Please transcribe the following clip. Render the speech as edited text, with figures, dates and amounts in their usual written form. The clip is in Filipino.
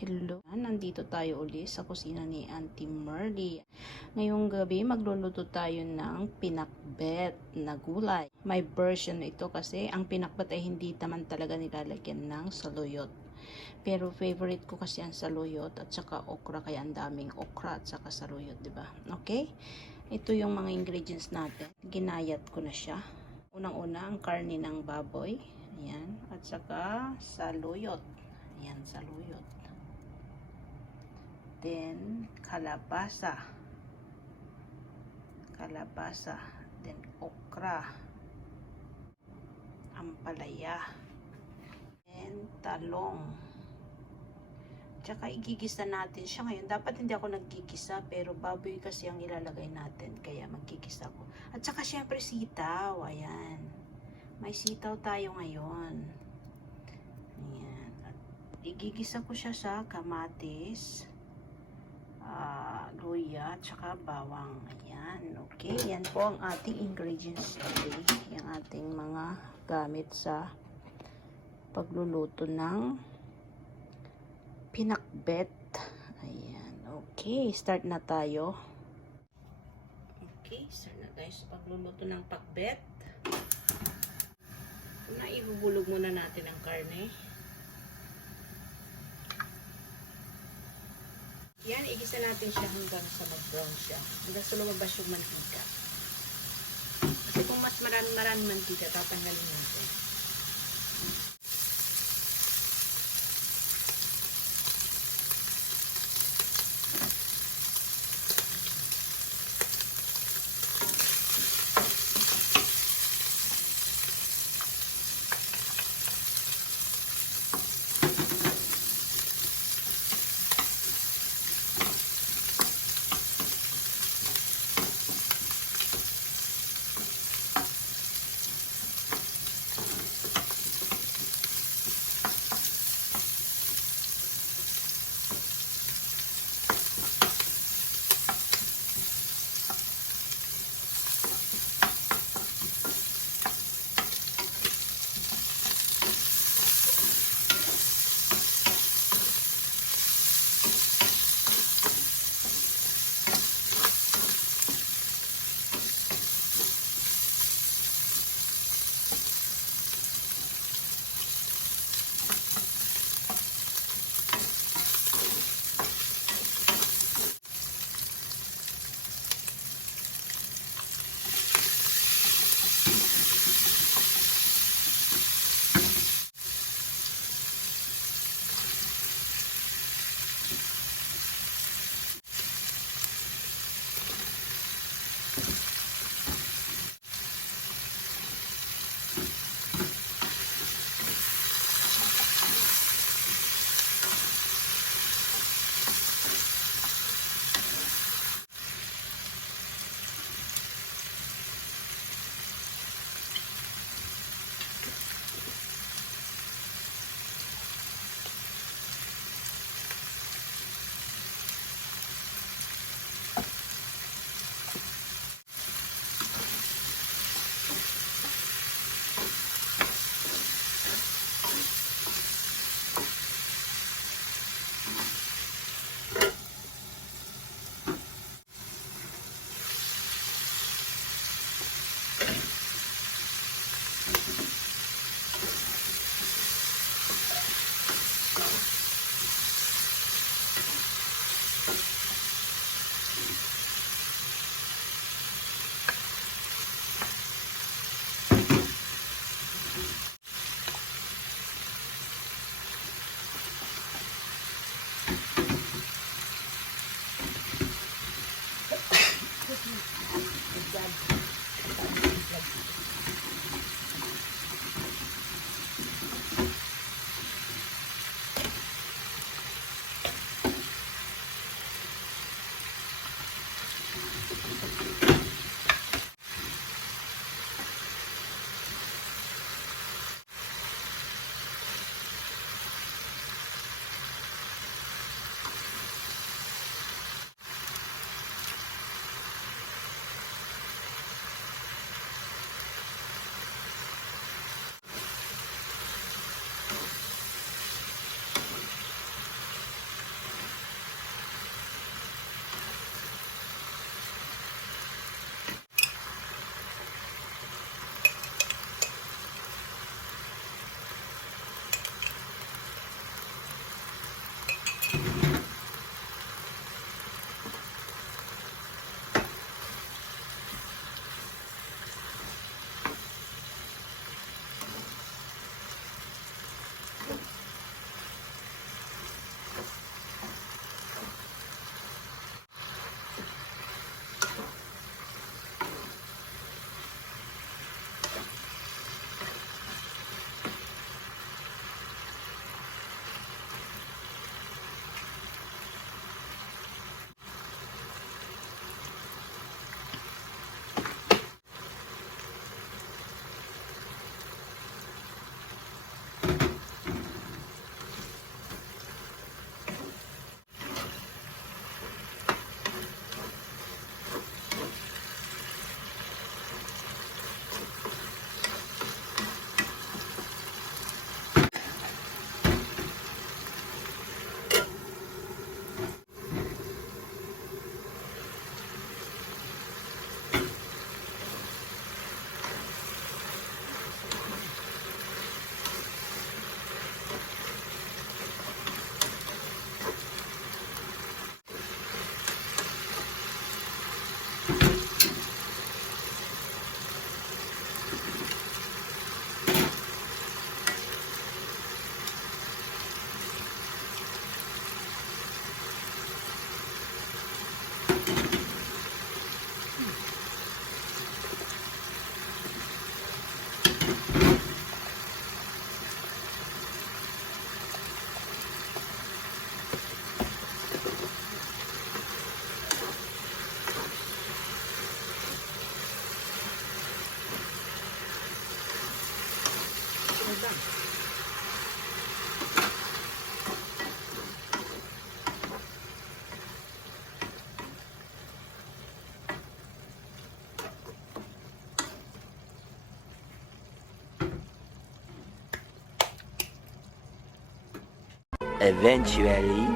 Hello, nandito tayo uli sa kusina ni Auntie Merly. Ngayong gabi magluluto tayo ng pinakbet na gulay. May version ito kasi ang pinakbet ay hindi naman talaga nilalagyan ng saluyot. Pero favorite ko kasi ang saluyot at saka okra, kaya ang daming okra at saka saluyot, 'di ba? Okay? Ito yung mga ingredients natin. Ginayat ko na siya. Unang-una ang karne ng baboy. Ayan, at saka saluyot. Ayan, saluyot. Then kalabasa, then okra, ampalaya, then talong. Tsaka igigisa natin siya ngayon. Dapat hindi ako naggigisa, pero baboy kasi ang ilalagay natin, kaya maggigisa ako. At saka syempre sitaw. Ayan, may sitaw tayo ngayon. Ayan, at igigisa ko siya sa kamatis, luya, tsaka bawang. Ayan, okay. Yan po ang ating ingredients today. Yung ating mga gamit sa pagluluto ng pinakbet. Ayan, okay. Start na tayo. Okay, start na tayo sa pagluluto ng pakbet. Una, ibubulog muna natin ang karne. Yan, igisa natin siya hanggang sa mag-brown siya. Hanggang sa lumabas yung mantika. Kasi kung mas marami mantika, tatanggalin natin. Eventually,